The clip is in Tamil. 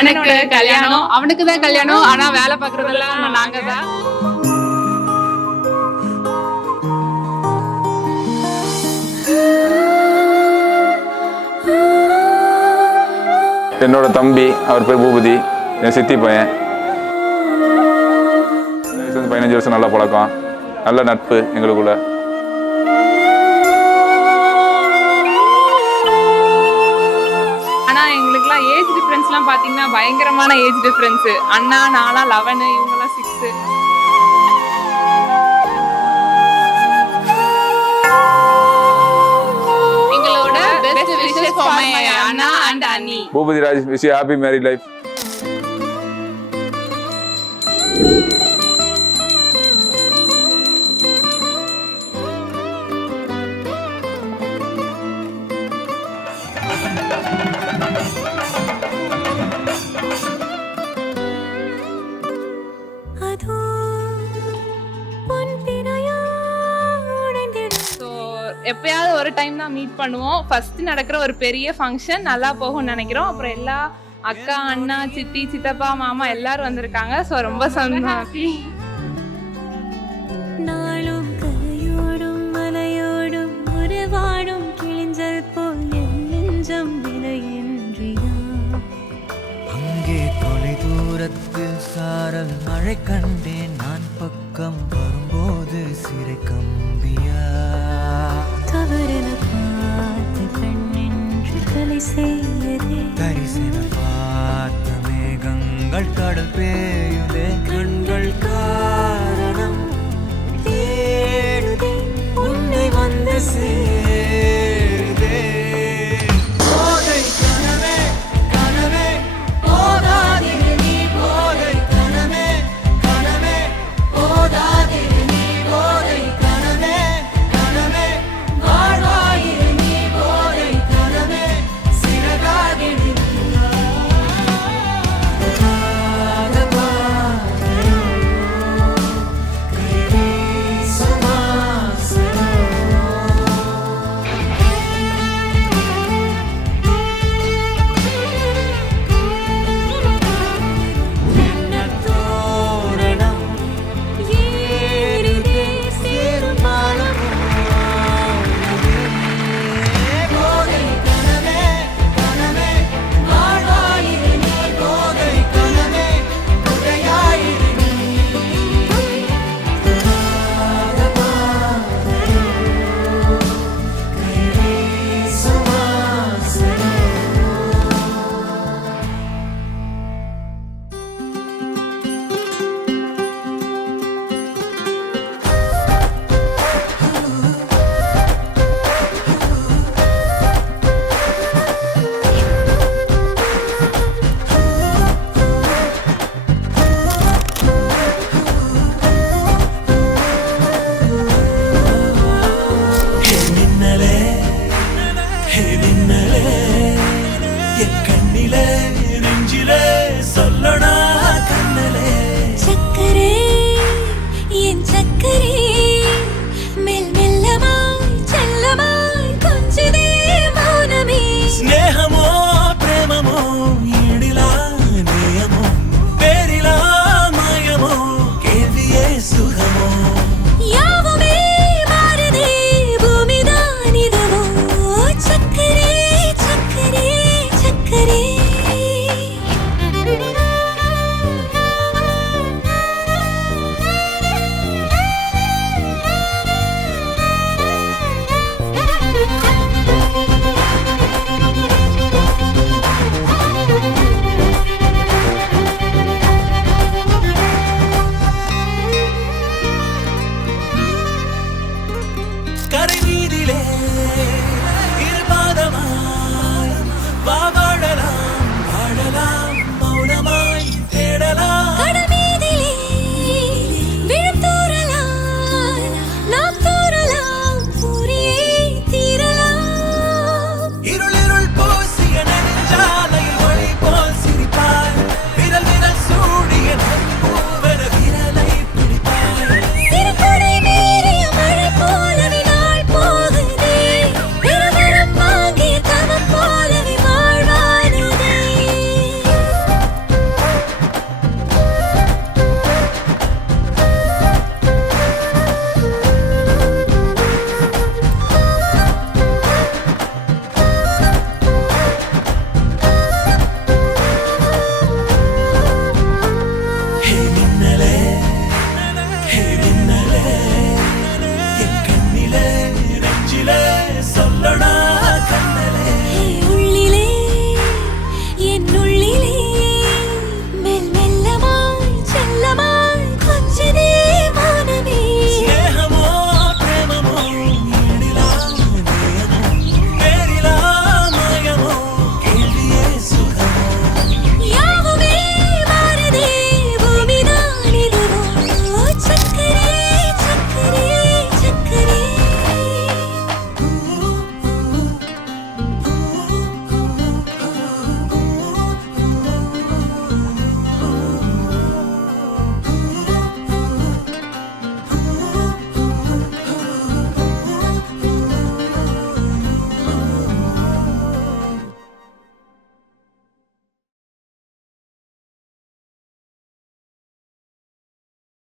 அண்ணனோட கல்யாணம், அவனுக்கு தான் கல்யாணம், ஆனா வேலை பாக்குறதெல்லாம் நாங்க தான். என்னோட தம்பி, அவர் பேர் பூபதி, என் சித்தி பையன். 15 வருஷம் நல்ல பழக்கம், நல்ல நட்பு எங்களுக்குள்ள. ஆனா எங்களுக்குலாம் ஏஜ் டிஃபரன்ஸ்லாம் பாத்தீங்கன்னா பயங்கரமான ஏஜ் டிஃபரன்ஸ். அண்ணா நானா 11, இவங்கெல்லாம் 6. எங்களோட பெஸ்ட் விஷஸ் ஃபார் மை அண்ணா அண்ட் அண்ணி. Bhoopathi Raj, wish you happy married life. எப்பயாவது ஒரு டைம் தான் மீட் பண்ணுவோம். ஃபர்ஸ்ட் நடக்கிற ஒரு பெரிய ஃபங்க்ஷன் நல்லா போகும்னு நினைக்கிறோம். அப்புறம் எல்லா அக்கா, அண்ணா, சித்தி, சித்தப்பா, மாமா எல்லாரும் வந்திருக்காங்க. ஸோ ரொம்ப ஹாப்பி. நாளும் கரையோடும் மலையோடும் உறவாடும் கிழிஞ்சல் போல் நெஞ்சம் விலையின்றியா. அங்கே தொலை தூரத்தில் சாரல் மழை கண்டேன், நான் பக்கம் வரும்போது சிறை கம்பியா. தவறென பார்த்து கண்ணின்று கலை செய்யதே, தரிசன பார்த்த மேகங்கள் கடல் பேயுதே. கண்கள் காரணம் தேடுதே, உன்னை வந்து